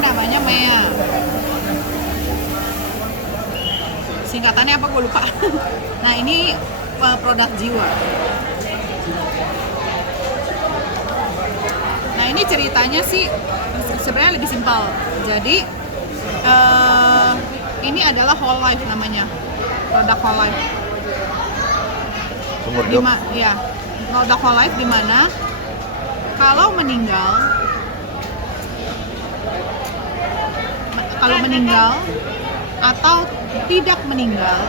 namanya MEA. Singkatannya apa gue lupa. Nah ini produk jiwa. Nah ini ceritanya sih sebenarnya lebih simpel. Jadi ini adalah whole life namanya, produk whole life. Ya, produk whole life di mana kalau meninggal atau tidak meninggal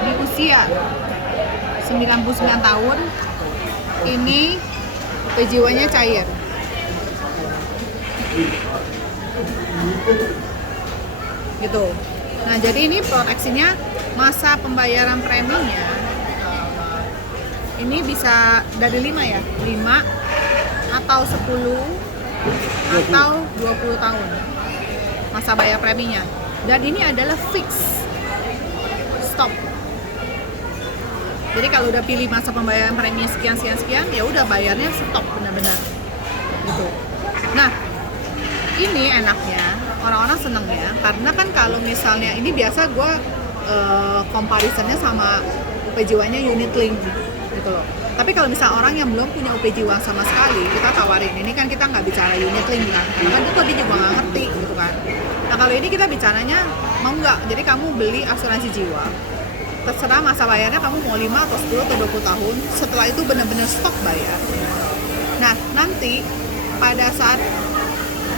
di usia 99 tahun ini jiwanya cair. Gitu. Nah, jadi ini proteksinya, masa pembayaran preminya ini bisa dari 5 ya, 5 atau 10 atau 20 tahun masa bayar preminya. Dan ini adalah fix stop. Jadi kalau udah pilih masa pembayaran premi sekian, ya udah bayarnya stop benar-benar. Gitu. Nah, ini enaknya orang-orang seneng ya, karena kan kalau misalnya ini biasa gue comparisonnya sama UP Jiwanya unit link gitu loh. Tapi kalau misalnya orang yang belum punya UP Jiwa sama sekali, kita tawarin. Ini kan kita nggak bicara unit link kan, karena kan itu dia juga nggak ngerti gitu kan. Nah kalau ini kita bicaranya mau nggak, jadi kamu beli asuransi jiwa, terserah masa bayarnya kamu mau 5 atau 10 atau 20 tahun, setelah itu benar-benar stop bayar. Nah nanti pada saat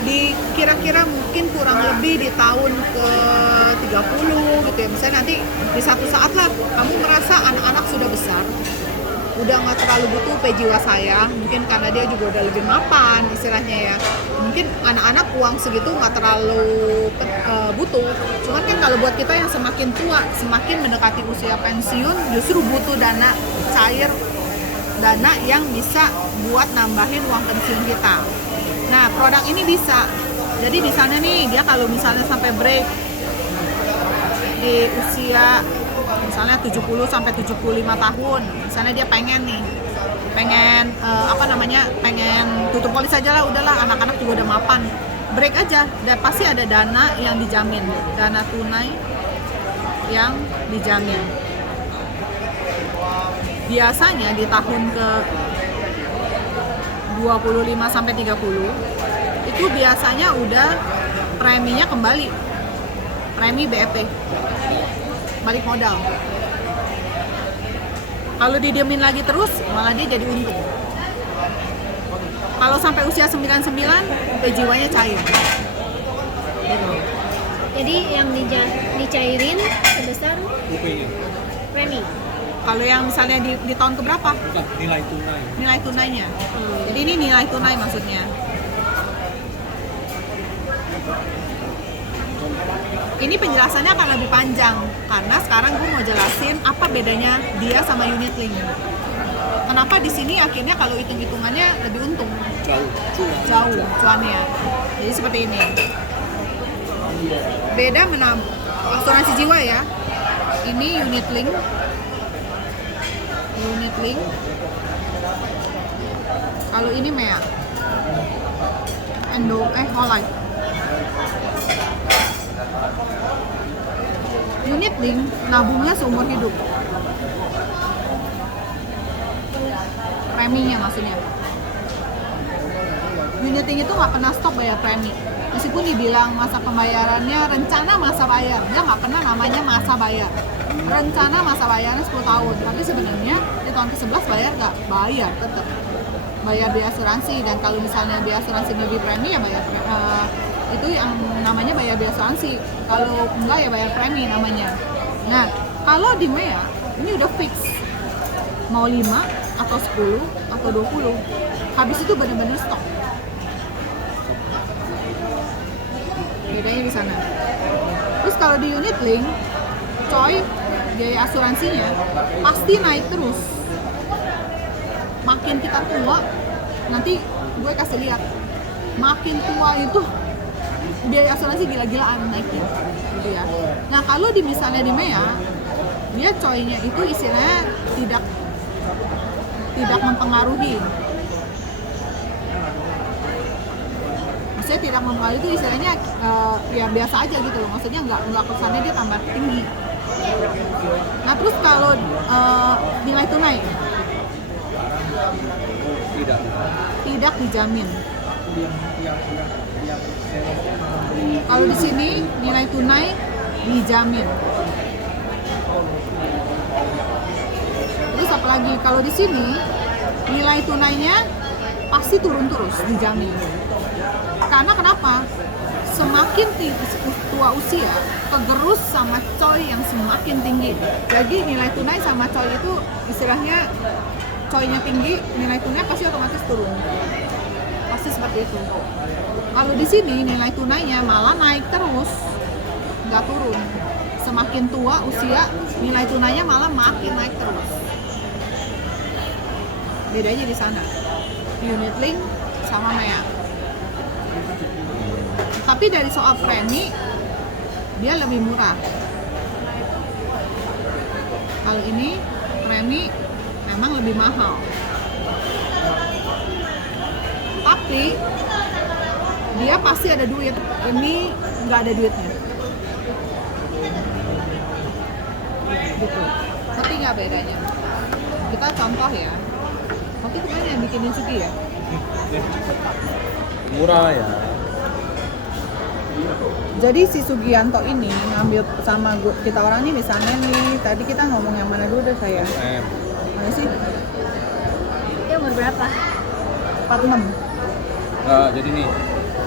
di kira-kira mungkin kurang lebih di tahun ke 30 gitu ya, misalnya nanti di satu saat lah kamu merasa anak-anak sudah besar, udah nggak terlalu butuh UP Jiwa saya, mungkin karena dia juga udah lebih mapan istilahnya ya, mungkin anak-anak uang segitu nggak terlalu butuh. Cuman kan kalau buat kita yang semakin tua, semakin mendekati usia pensiun, justru butuh dana cair, dana yang bisa buat nambahin uang pensiun kita. Nah, produk ini bisa. Jadi misalnya nih, dia kalau misalnya sampai break di usia misalnya 70 sampai 75 tahun, misalnya dia pengen pengen tutup polis aja lah, udahlah anak-anak juga udah mapan. Break aja, dan pasti ada dana yang dijamin, dana tunai yang dijamin. Biasanya di tahun ke 25 sampai 30 itu biasanya udah preminya kembali, premi BEP balik modal. Kalau didiemin lagi terus malah dia jadi untung. Kalau sampai usia 99 UP Jiwanya cair. Jadi yang dicairin sebesar premi. Kalau yang misalnya di tahun keberapa? Nilai tunai. Nilai tunainya. Jadi ini nilai tunai maksudnya. Ini penjelasannya akan lebih panjang karena sekarang gue mau jelasin apa bedanya dia sama unit link. Kenapa di sini akhirnya kalau hitung-hitungannya lebih untung? Jauh cuannya. Jadi seperti ini. Beda asuransi jiwa ya. Ini unit link. Kalau ini MEA. Whole life. Unit link nabungnya seumur hidup. Preminya maksudnya. Unit link itu nggak pernah stop bayar premi. Meskipun dibilang masa pembayarannya rencana masa bayar, dia nggak pernah namanya masa bayar. Rencana masa bayarnya 10 tahun, tapi sebenarnya di tahun ke-11 bayar nggak? Bayar tetap. Bayar biaya asuransi, dan kalau misalnya biaya asuransi lebih premi ya bayar itu yang namanya bayar biaya asuransi. Kalau enggak ya bayar premi namanya. Nah, kalau di MEA ini udah fix. Mau 5 atau 10 atau 20. Habis itu benar-benar stop. Bedanya di sana. Terus kalau di unit link, coy, biaya asuransinya pasti naik terus. Makin kita tua, nanti gue kasih lihat, makin tua itu biaya asuransi gila-gilaan naiknya, gitu ya. Nah kalau misalnya di MEA, dia coynya itu istilahnya tidak mempengaruhi. maksudnya tidak mempengaruhi itu istilahnya ya biasa aja gitu loh, maksudnya nggak kesannya dia tambah tinggi. Nah terus kalau nilai tunai tidak dijamin. Kalau di sini nilai tunai dijamin. Terus apalagi kalau di sini nilai tunainya pasti turun terus, dijamin. Karena kenapa? Semakin tua usia, kegerus sama coy yang semakin tinggi. Jadi nilai tunai sama coy itu istilahnya coynya tinggi, nilai tunai pasti otomatis turun. Pasti seperti itu. Kalau di sini nilai tunainya malah naik terus, nggak turun. Semakin tua usia, nilai tunainya malah makin naik terus. Bedanya di sana. Unit link sama MEA. Tapi dari soal premi dia lebih murah. Kali ini premi memang lebih mahal. Tapi dia pasti ada duit. Ini nggak ada duitnya. Gitu. Ngerti nggak bedanya? Kita contoh ya. Waktu itu kan yang bikinin Sugi ya? Murah ya. Jadi si Sugianto ini ngambil sama kita orang ini misalnya nih, tadi kita ngomong yang mana dulu deh saya? Mana sih? Dia umur berapa? 46. Nah, jadi nih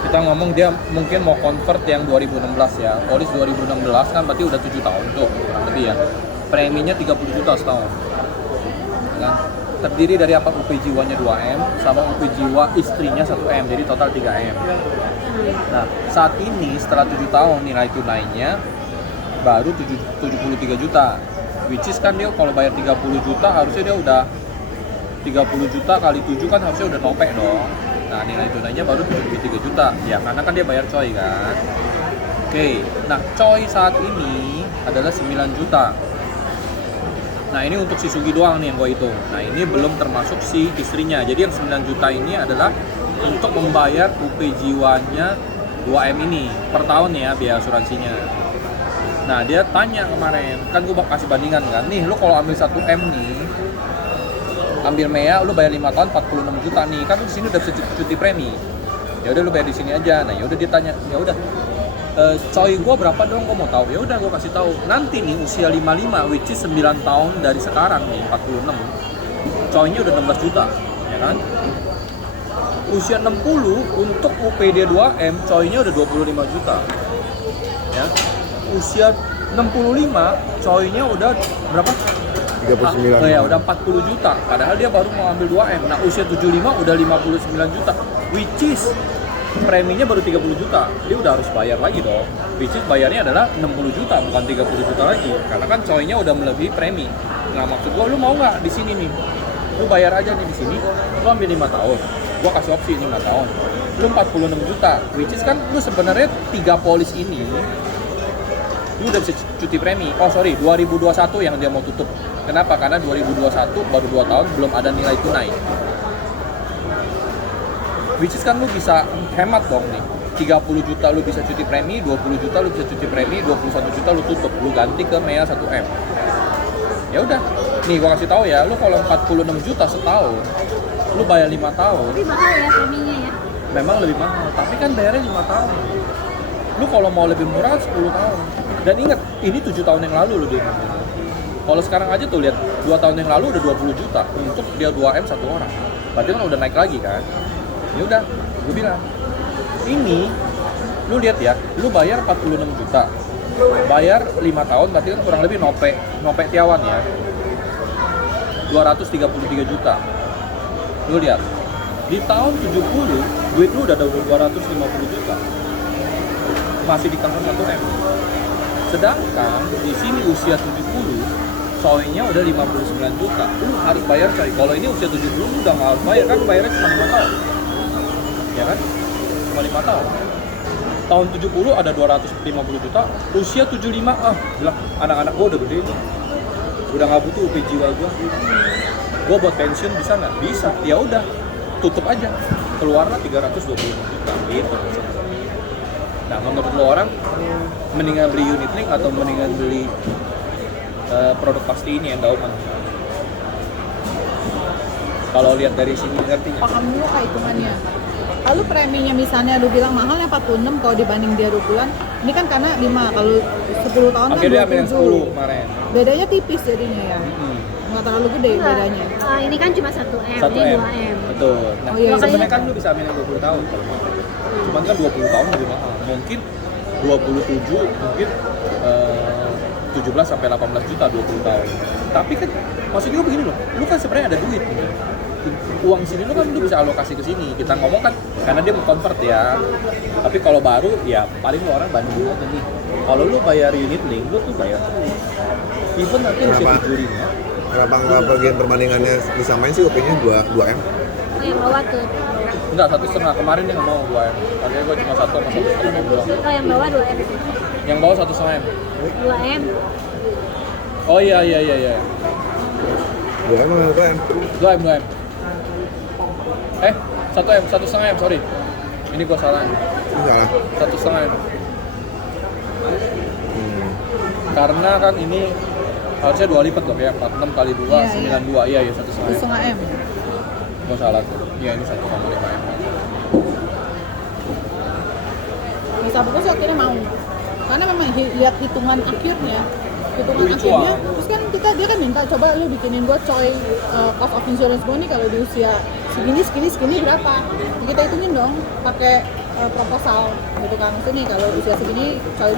kita ngomong dia mungkin mau convert yang 2016 ya. Polis 2016 kan berarti udah 7 tahun tuh kurang lebih ya. Preminya 30 juta setahun. Kan? Terdiri dari apa? UP jiwanya 2M sama UP jiwa istrinya 1M, jadi total 3M. Nah, saat ini setelah 7 tahun nilai tunainya baru 73 juta. Which is kan dia kalau bayar 30 juta harusnya dia udah 30 juta kali 7 kan harusnya udah nopek dong. Nah, nilai tunainya baru 73 juta. Ya, karena kan dia bayar coy kan. Oke, nah coy saat ini adalah 9 juta. Nah ini untuk si Sugi doang nih yang gue hitung. Nah ini belum termasuk si istrinya. Jadi yang 9 juta ini adalah untuk membayar UP jiwanya 2M ini per tahun ya biaya asuransinya. Nah dia tanya kemarin, kan gue bakal kasih bandingan kan. Nih lu kalau ambil 1M nih, ambil MEA lu bayar 5 tahun 46 juta nih. Kan lu di sini udah bisa cuti premi. Ya udah lu bayar di sini aja. Nah ya udah dia tanya, ya udah coy gue berapa dong, gue mau tahu. Ya udah gue kasih tahu. Nanti nih usia 55 which is 9 tahun dari sekarang nih 46. Coynya udah 16 juta, ya kan? Usia 60 untuk UPD 2M coynya udah 25 juta. Ya. Usia 65 coynya udah berapa? 39. Ya udah 40 juta. Padahal dia baru mau ambil 2M. Nah, usia 75 udah 59 juta. Which is preminya baru 30 juta, dia udah harus bayar lagi dong. Which is bayarnya adalah 60 juta, bukan 30 juta lagi. Karena kan coynya udah melebihi premi. Nah maksud gua, lu mau nggak di sini nih? Lu bayar aja nih di sini, lu ambil 5 tahun. Gua kasih opsi 5 tahun. Lu 46 juta, which is kan lu sebenarnya 3 polis ini, lu udah bisa cuti premi. Oh sorry, 2021 yang dia mau tutup. Kenapa? Karena 2021 baru 2 tahun belum ada nilai tunai. Which is kan lu bisa hemat dong nih. 30 juta lu bisa cuti premi, 20 juta lu bisa cuti premi, 21 juta lu tutup, lu ganti ke MEA 1M. Ya udah. Nih gua kasih tahu ya, lu kalau 46 juta setahun, lu bayar 5 tahun. Tapi mahal ya preminya ya. Memang lebih mahal, tapi kan bayarnya 5 tahun. Lu kalau mau lebih murah 10 tahun. Dan ingat, ini 7 tahun yang lalu lu dia. Kalau sekarang aja tuh lihat, 2 tahun yang lalu udah 20 juta untuk dia 2M 1 orang. Berarti kan udah naik lagi kan? Ya udah, gue bilang ini lu lihat ya, lu bayar 46 juta, bayar 5 tahun berarti kan kurang lebih nope Tiawan ya 233 juta. Lu lihat di tahun 70 duit lu udah 250 juta masih di kantor 1M. Sedangkan di sini usia 70 coynya udah 59 juta, lu harus bayar coy. Kalau ini usia 70 lu udah nggak harus bayar kan, bayarnya cuma 5 tahun. Ya kan? Cuma 5 tahun. Tahun 70 ada 250 juta, usia 75 bilang anak-anak gua udah gede nih. Udah nggak butuh UP jiwa gua buat pensiun bisa nggak? Bisa. Ya udah, tutup aja. Keluarlah 325 juta gitu. Nah, menurut lo orang mendingan beli unit link atau mendingan beli produk pasti ini endowment? Kalau lihat dari sini artinya. Paham dulu kak hitungannya. Lalu preminya misalnya lu bilang mahalnya 46 kalau dibanding dia 20-an. Ini kan karena 5, kalau 10 tahun Akhirnya kan ambil yang 27. 10 kemarin. Bedanya tipis jadinya ya. Nggak terlalu gede Enggak. bedanya. Ini kan cuma 1M, 1 ini M. 2M. Betul. Nah, Oh, iya, iya. sebenarnya kan lu bisa ambil yang 20 tahun kalau mau. Cuman kan 20 tahun lebih mahal. Mungkin 27 mungkin 17 sampai 18 juta 20 tahun. Tapi kan maksud gue begini loh, lu kan sebenarnya ada duit gitu. Uang sini lu kan lu bisa alokasi ke sini. Kita ngomong kan karena dia mau convert ya. Tapi kalau baru ya paling lu orang bandingin aja nih. Kalau lu bayar unit link, lu tuh bayar terus. Even nanti usia Kenapa? 75. Kenapa nggak bagian perbandingannya disamain sih OP-nya 2M? Oh, yang bawah tuh. Enggak, 1,5. Kemarin dia nggak mau gue. Makanya gue cuma 1 sama 1,5 doang. Oh, yang bawah 2M. Yang bawah 1,5 M. 2M. Oh iya. 2M atau 2M? 2M. 1M, 1,5 M, sorry. Ini gua salah. Ini salah. 1,5 M. Karena kan ini harusnya 2 lipat dong ya, 46 kali 2, Iya, 92. Iya, 1,5 M. 1,5 M. Gua salah tuh. Iya, ini 1,5 M. Bisa bagus akhirnya mau. Karena memang lihat hitungan akhirnya. Hitungan Duit akhirnya, cuan. terus kan dia kan minta coba lu bikinin gua coy cost of insurance gua nih kalau di usia segini berapa? Kita hitungin dong pakai proposal gitu kan. Maksudnya nih kalau usia segini coy